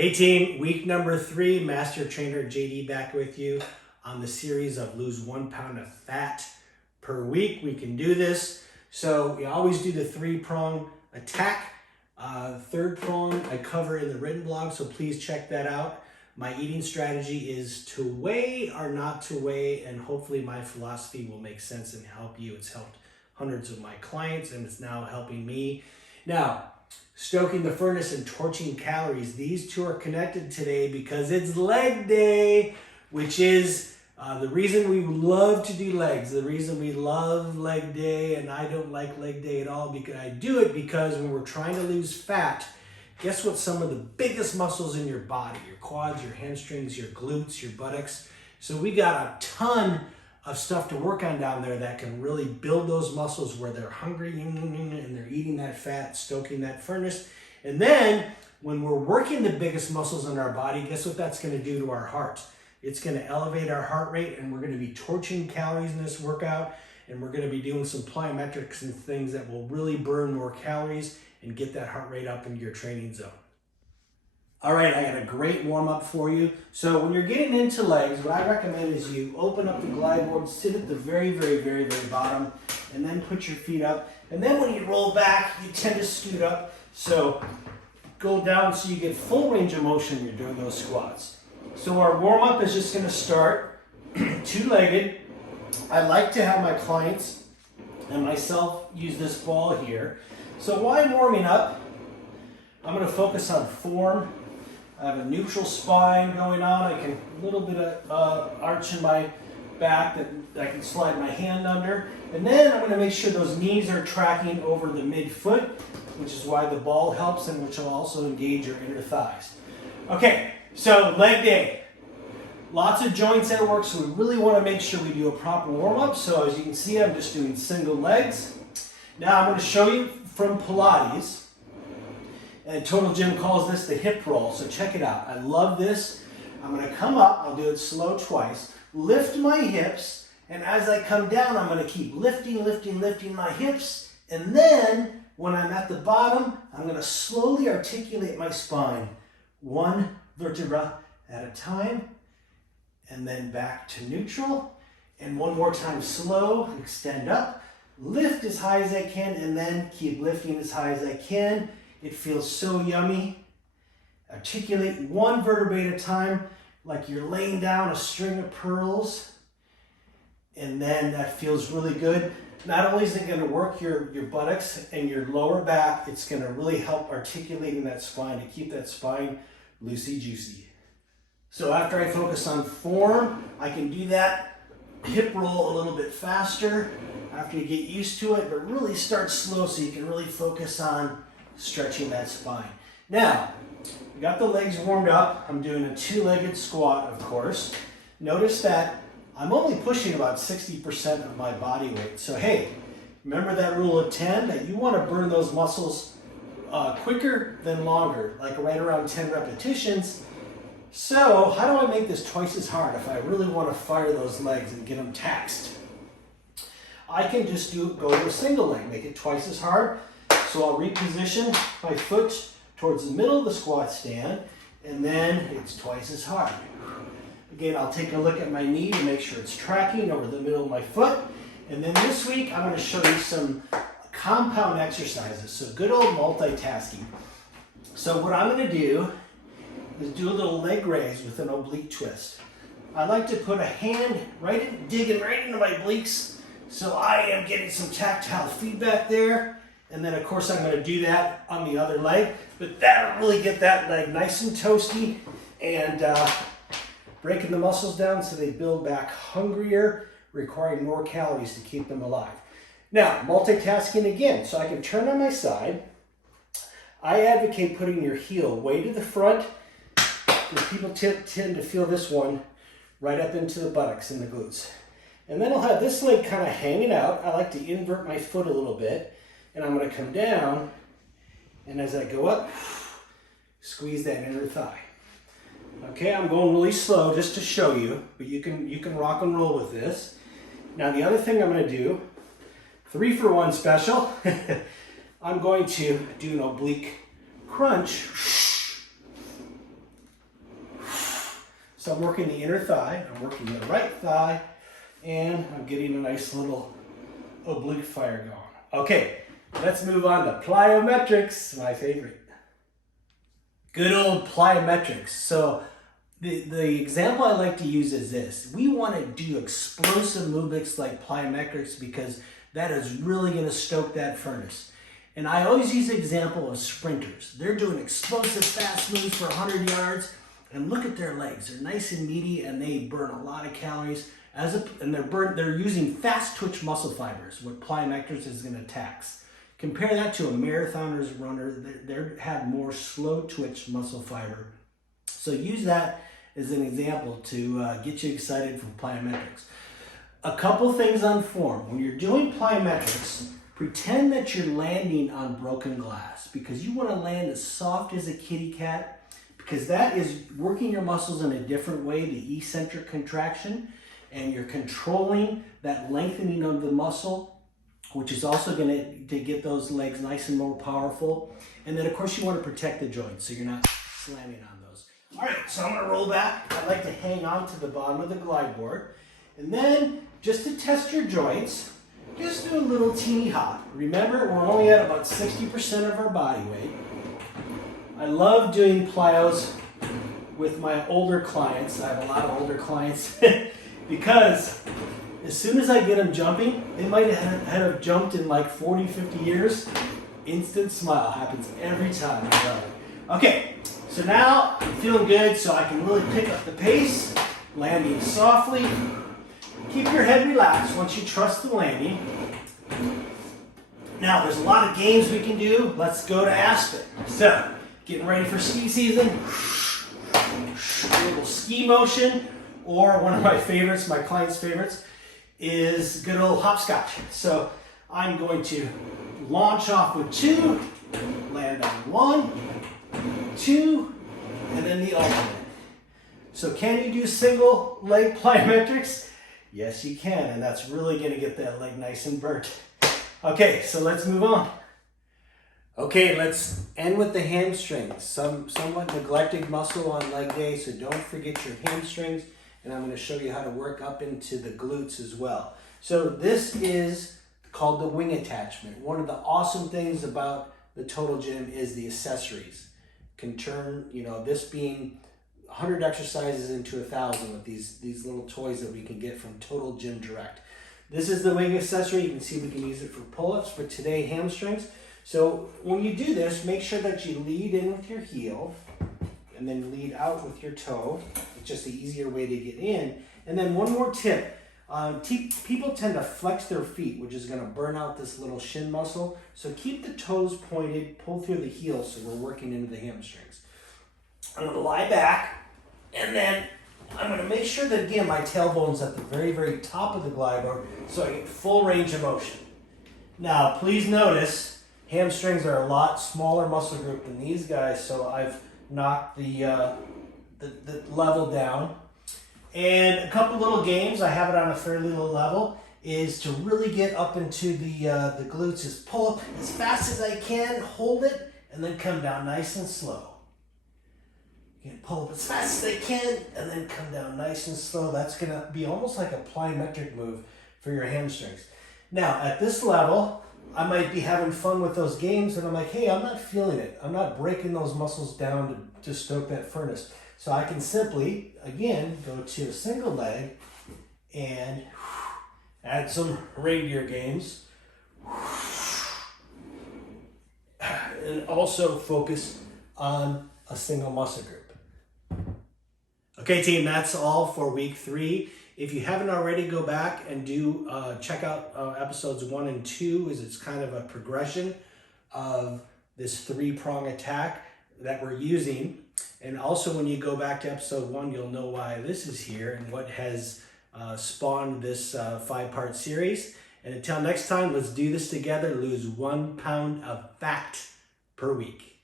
Hey team, week number 3, Master Trainer JD back with you on the series of lose 1 pound of fat per week. We can do this. So we always do the 3-prong attack. Third prong I cover in the written blog, so please check that out. My eating strategy is to weigh or not to weigh, and hopefully my philosophy will make sense and help you. It's helped hundreds of my clients and it's now helping me. Now, stoking the furnace and torching calories. These two are connected today because it's leg day, which is the reason we love to do legs. The reason we love leg day, and I don't like leg day at all, because I do it because when we're trying to lose fat, guess what some of the biggest muscles in your body, your quads, your hamstrings, your glutes, your buttocks. So we got a ton of stuff to work on down there that can really build those muscles where they're hungry and they're eating that fat, stoking that furnace. And then when we're working the biggest muscles in our body, guess what that's going to do to our heart? It's going to elevate our heart rate, and we're going to be torching calories in this workout, and we're going to be doing some plyometrics and things that will really burn more calories and get that heart rate up into your training zone. All right, I got a great warm-up for you. So when you're getting into legs, what I recommend is you open up the glide board, sit at the very bottom, and then put your feet up. And then when you roll back, you tend to scoot up. So go down so you get full range of motion when you're doing those squats. So our warm-up is just gonna start two-legged. I like to have my clients and myself use this ball here. So while I'm warming up, I'm gonna focus on form. I have a neutral spine going on. I can a little bit of arch in my back that I can slide my hand under. And then I'm going to make sure those knees are tracking over the midfoot, which is why the ball helps and which will also engage your inner thighs. Okay, so leg day. Lots of joints at work, so we really want to make sure we do a proper warm-up. So as you can see, I'm just doing single legs. Now I'm going to show you from Pilates. And Total Gym calls this the hip roll, so check it out. I love this. I'm gonna come up, I'll do it slow twice, lift my hips, and as I come down, I'm gonna keep lifting my hips, and then when I'm at the bottom, I'm gonna slowly articulate my spine, 1 vertebra at a time, and then back to neutral, and one more time slow, extend up, lift as high as I can, and then keep lifting as high as I can. It feels so yummy. Articulate 1 vertebrae at a time, like you're laying down a string of pearls. And then that feels really good. Not only is it gonna work your buttocks and your lower back, it's gonna really help articulating that spine to keep that spine loosey-juicy. So after I focus on form, I can do that hip roll a little bit faster after you get used to it, but really start slow so you can really focus on stretching that spine. Now, we got the legs warmed up. I'm doing a 2-legged squat, of course. Notice that I'm only pushing about 60% of my body weight. So hey, remember that rule of 10, that you want to burn those muscles quicker than longer, like right around 10 repetitions. So how do I make this twice as hard if I really want to fire those legs and get them taxed? I can just go to a single leg, make it twice as hard. So I'll reposition my foot towards the middle of the squat stand, and then it's twice as hard. Again, I'll take a look at my knee to make sure it's tracking over the middle of my foot. And then this week, I'm going to show you some compound exercises. So good old multitasking. So what I'm going to do is do a little leg raise with an oblique twist. I like to put a hand digging right into my obliques, so I am getting some tactile feedback there. And then of course I'm going to do that on the other leg, but that'll really get that leg nice and toasty and breaking the muscles down so they build back hungrier, requiring more calories to keep them alive. Now, multitasking again, so I can turn on my side. I advocate putting your heel way to the front. People tend to feel this one right up into the buttocks and the glutes. And then I'll have this leg kind of hanging out. I like to invert my foot a little bit. And I'm going to come down, and as I go up, squeeze that inner thigh. Okay, I'm going really slow just to show you, but you can rock and roll with this. Now the other thing I'm going to do, 3-for-1 special, I'm going to do an oblique crunch So I'm working the inner thigh, I'm working the right thigh, and I'm getting a nice little oblique fire going. Okay, let's move on to plyometrics, my favorite. Good old plyometrics. So the example I like to use is this. We want to do explosive movements like plyometrics because that is really going to stoke that furnace. And I always use the example of sprinters. They're doing explosive fast moves for 100 yards, and look at their legs. They're nice and meaty, and they burn a lot of calories. And they're using fast twitch muscle fibers, what plyometrics is going to tax. Compare that to a marathoner's runner. They have more slow twitch muscle fiber. So use that as an example to get you excited for plyometrics. A couple things on form. When you're doing plyometrics, pretend that you're landing on broken glass because you want to land as soft as a kitty cat because that is working your muscles in a different way, the eccentric contraction, and you're controlling that lengthening of the muscle, which is also going to get those legs nice and more powerful. And then of course you want to protect the joints so you're not slamming on those. All right, so I'm going to roll back. I like to hang on to the bottom of the glide board. And then just to test your joints, just do a little teeny hop. Remember, we're only at about 60% of our body weight. I love doing plyos with my older clients. I have a lot of older clients because as soon as I get them jumping, they might have jumped in like 40, 50 years. Instant smile happens every time. I love it. Okay, so now I'm feeling good, so I can really pick up the pace, landing softly. Keep your head relaxed once you trust the landing. Now, there's a lot of games we can do. Let's go to Aspen. So, getting ready for ski season. A little ski motion, or one of my favorites, my clients' favorites, is good old hopscotch. So, I'm going to launch off with 2, land on 1, 2, and then the alternate. So, can you do single leg plyometrics? Yes, you can, and that's really going to get that leg nice and burnt. Okay, so let's move on. Okay, let's end with the hamstrings. Somewhat neglected muscle on leg day, so don't forget your hamstrings, and I'm going to show you how to work up into the glutes as well. So this is called the wing attachment. One of the awesome things about the Total Gym is the accessories. Can turn, this being 100 exercises into 1,000 with these little toys that we can get from Total Gym Direct. This is the wing accessory. You can see we can use it for pull-ups, but today hamstrings. So when you do this, make sure that you lead in with your heel and then lead out with your toe. It's just the easier way to get in. And then one more tip. People tend to flex their feet, which is going to burn out this little shin muscle. So keep the toes pointed, pull through the heel so we're working into the hamstrings. I'm going to lie back, and then I'm going to make sure that, again, my tailbone's at the very, very top of the glide board so I get full range of motion. Now, please notice, hamstrings are a lot smaller muscle group than these guys, so I've knocked the level down. And a couple little games, I have it on a fairly low level, is to really get up into the glutes, is pull up as fast as I can, hold it, and then come down nice and slow. You can pull up as fast as I can, and then come down nice and slow. That's going to be almost like a plyometric move for your hamstrings. Now, at this level, I might be having fun with those games, and I'm like, hey, I'm not feeling it. I'm not breaking those muscles down to stoke that furnace. So I can simply, again, go to a single leg and add some reindeer games. And also focus on a single muscle group. Okay, team, that's all for week 3. If you haven't already, go back and check out episodes 1 and 2, as it's kind of a progression of this 3-prong attack that we're using. And also when you go back to episode 1, you'll know why this is here and what has spawned this 5-part series. And until next time, let's do this together. Lose 1 pound of fat per week.